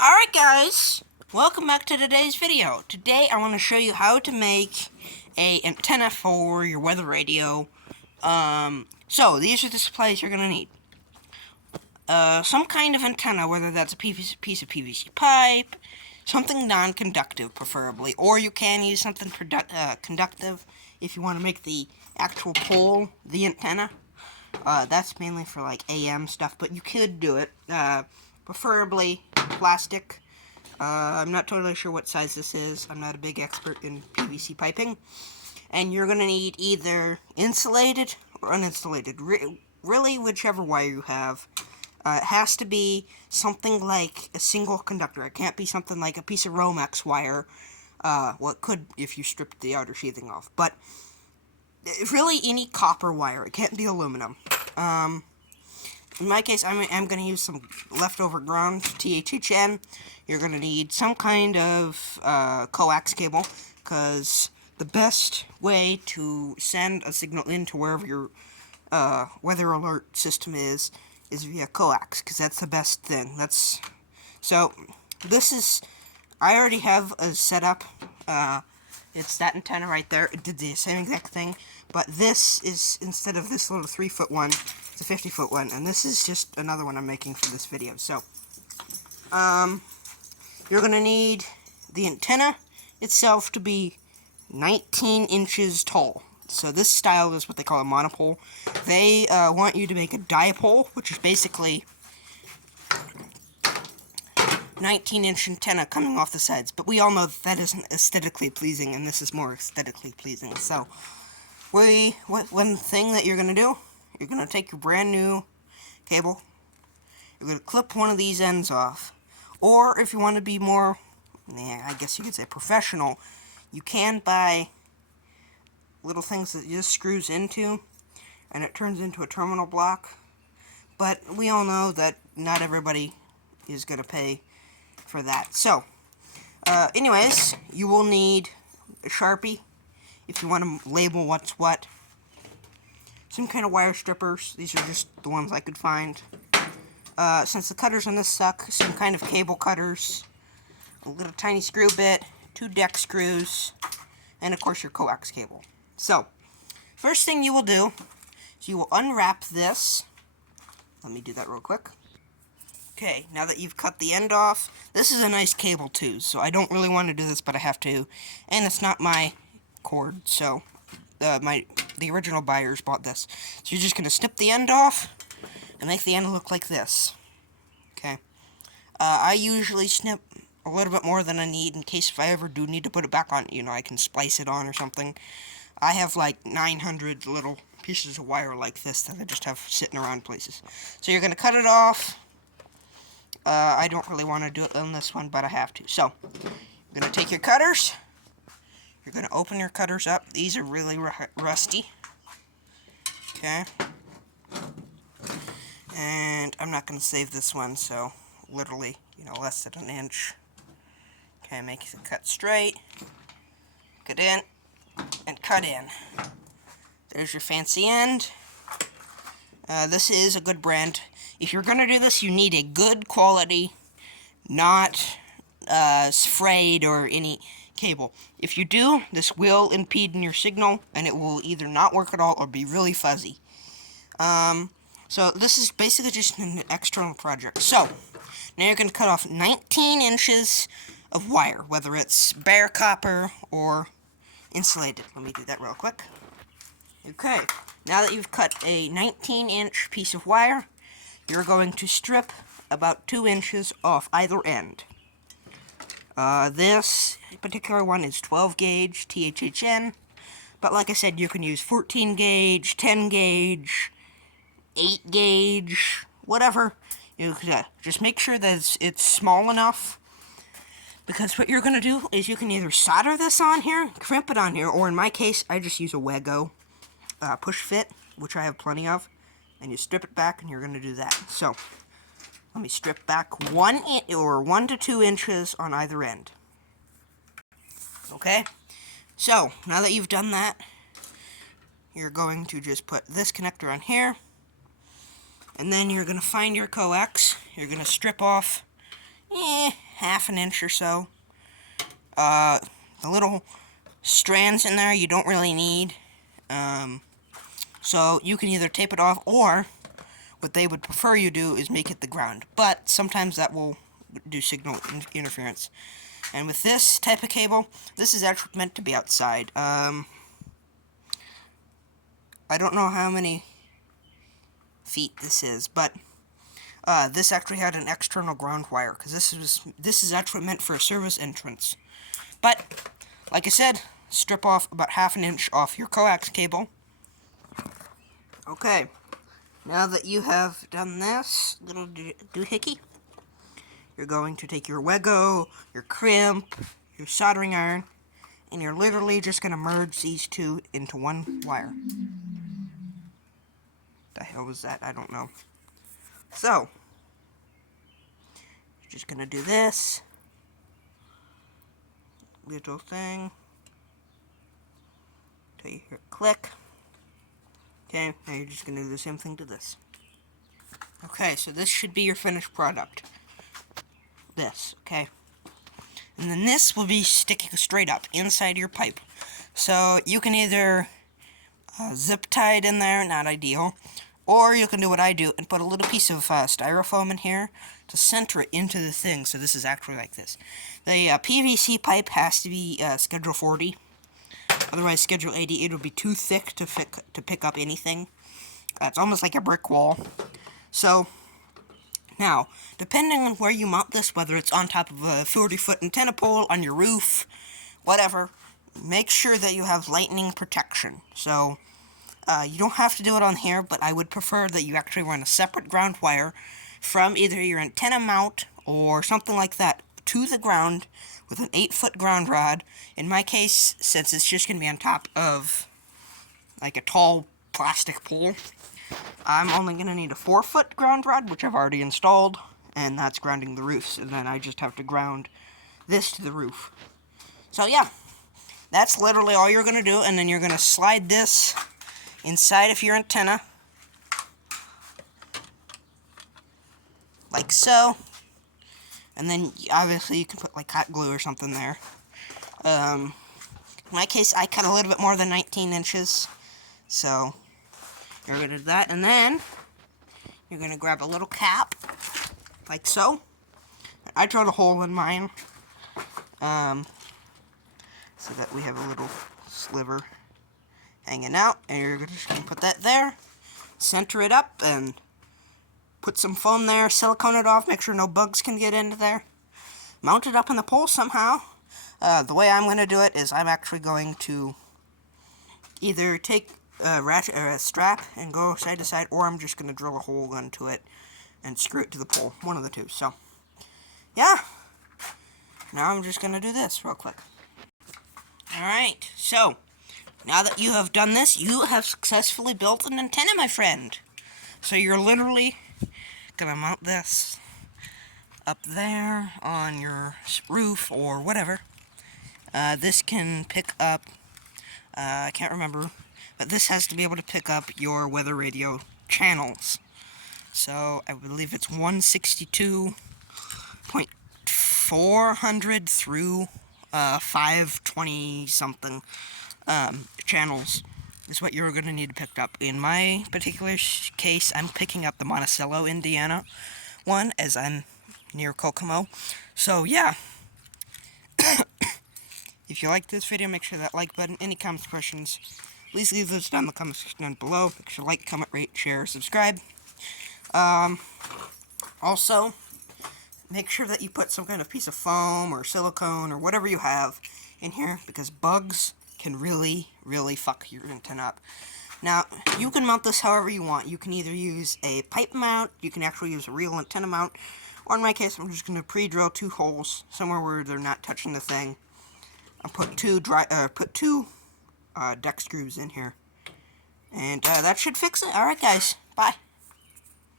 Alright guys, welcome back to today's video. Today I want to show you how to make a antenna for your weather radio. So these are the supplies you're going to need. Some kind of antenna, whether that's a piece of PVC pipe, something non-conductive preferably, or you can use something conductive if you want to make the actual pole the antenna. That's mainly for like AM stuff, but you could do it. Preferably plastic. I'm not totally sure what size this is. I'm not a big expert in PVC piping. And you're going to need either insulated or uninsulated. Really, whichever wire you have. It has to be something like a single conductor. It can't be something like a piece of Romex wire. Well, it could if you stripped the outer sheathing off. But really, any copper wire. It can't be aluminum. In my case, I'm going to use some leftover ground THHN. You're going to need some kind of coax cable, because the best way to send a signal into wherever your weather alert system is via coax, because that's the best thing. So this is, I already have a setup. It's that antenna right there. It did the same exact thing, but this is, instead of this little 3-foot one, it's a 50-foot one, and this is just another one I'm making for this video. So, you're going to need the antenna itself to be 19 inches tall. So this style is what they call a monopole. They want you to make a dipole, which is basically 19-inch antenna coming off the sides. But we all know that isn't aesthetically pleasing, and this is more aesthetically pleasing. So, one thing that you're going to do, you're going to take your brand new cable, you're going to clip one of these ends off. Or if you want to be more, I guess you could say professional, you can buy little things that just screws into, and it turns into a terminal block. But we all know that not everybody is going to pay for that. So, anyways, you will need a Sharpie if you want to label what's what. Some kind of wire strippers. These are just the ones I could find. Since the cutters on this suck, some kind of cable cutters, a little tiny screw bit, 2 deck screws, and of course your coax cable. So, first thing you will do is you will unwrap this. Let me do that real quick. Okay, now that you've cut the end off, this is a nice cable too, so I don't really want to do this, but I have to. And it's not my cord, so the original buyers bought this. So you're just going to snip the end off and make the end look like this. Okay. I usually snip a little bit more than I need in case if I ever do need to put it back on, I can splice it on or something. I have like 900 little pieces of wire like this that I just have sitting around places. So you're going to cut it off. I don't really want to do it on this one, but I have to. So, you're going to take your cutters. You're going to open your cutters up. These are really rusty. Okay. And I'm not going to save this one, so literally, less than an inch. Okay, make the cut straight. Cut in. And cut in. There's your fancy end. This is a good brand. If you're going to do this, you need a good quality, not frayed or any cable. If you do, this will impede in your signal, and it will either not work at all or be really fuzzy. So this is basically just an external project. So, now you're going to cut off 19 inches of wire, whether it's bare copper or insulated. Let me do that real quick. Okay, now that you've cut a 19-inch piece of wire, you're going to strip about 2 inches off either end. This particular one is 12 gauge THHN, but like I said, you can use 14 gauge, 10 gauge, 8 gauge, whatever. Just make sure that it's small enough, because what you're going to do is you can either solder this on here, crimp it on here, or in my case, I just use a Wego push fit, which I have plenty of, and you strip it back, and you're going to do that. So, let me strip back 1 to 2 inches on either end. Okay? So, now that you've done that, you're going to just put this connector on here, and then you're going to find your coax. You're going to strip off half an inch or so. The little strands in there you don't really need. So you can either tape it off, or what they would prefer you do is make it the ground. But sometimes that will do signal interference. And with this type of cable, this is actually meant to be outside. I don't know how many feet this is, but this actually had an external ground wire, because this is actually meant for a service entrance. But like I said, strip off about half an inch off your coax cable. Okay, now that you have done this little doohickey, you're going to take your Wego, your crimp, your soldering iron, and you're literally just going to merge these two into one wire. The hell was that? I don't know. So, you're just going to do this little thing till you hear it click. Okay, now you're just going to do the same thing to this. Okay, so this should be your finished product. This, okay? And then this will be sticking straight up inside your pipe. So you can either zip tie it in there, not ideal, or you can do what I do and put a little piece of styrofoam in here to center it into the thing. So this is actually like this. The PVC pipe has to be Schedule 40. Otherwise, Schedule 80, it would be too thick to pick up anything. It's almost like a brick wall. So, now, depending on where you mount this, whether it's on top of a 40-foot antenna pole, on your roof, whatever, make sure that you have lightning protection. So, you don't have to do it on here, but I would prefer that you actually run a separate ground wire from either your antenna mount or something like that to the ground with an 8-foot ground rod. In my case, since it's just going to be on top of like a tall plastic pole, I'm only going to need a 4-foot ground rod, which I've already installed, and that's grounding the roofs, and then I just have to ground this to the roof. So yeah, that's literally all you're going to do, and then you're going to slide this inside of your antenna, like so. And then, obviously, you can put, like, hot glue or something there. In my case, I cut a little bit more than 19 inches. So, you're going to do that. And then, you're going to grab a little cap, like so. I drilled a hole in mine, so that we have a little sliver hanging out. And you're just going to put that there, center it up, and put some foam there, silicone it off, make sure no bugs can get into there. Mount it up on the pole somehow. The way I'm going to do it is I'm actually going to either take a ratchet or a strap and go side to side, or I'm just going to drill a hole into it and screw it to the pole. One of the two. So, yeah. Now I'm just going to do this real quick. Alright, so, now that you have done this, you have successfully built an antenna, my friend. So you're literally gonna mount this up there on your roof or whatever. This can pick up, I can't remember, but this has to be able to pick up your weather radio channels. So I believe it's 162.400 through 520 something channels is what you're going to need to pick up. In my particular case, I'm picking up the Monticello, Indiana one, as I'm near Kokomo. So, yeah. If you like this video, make sure that like button. Any comments, questions, please leave those down in the comments section down below. Make sure to like, comment, rate, share, subscribe. Also, make sure that you put some kind of piece of foam or silicone or whatever you have in here, because bugs can really, really fuck your antenna up. Now, you can mount this however you want. You can either use a pipe mount, you can actually use a real antenna mount, or in my case, I'm just going to pre-drill 2 holes somewhere where they're not touching the thing. I'll put two deck screws in here. And that should fix it. Alright guys, bye.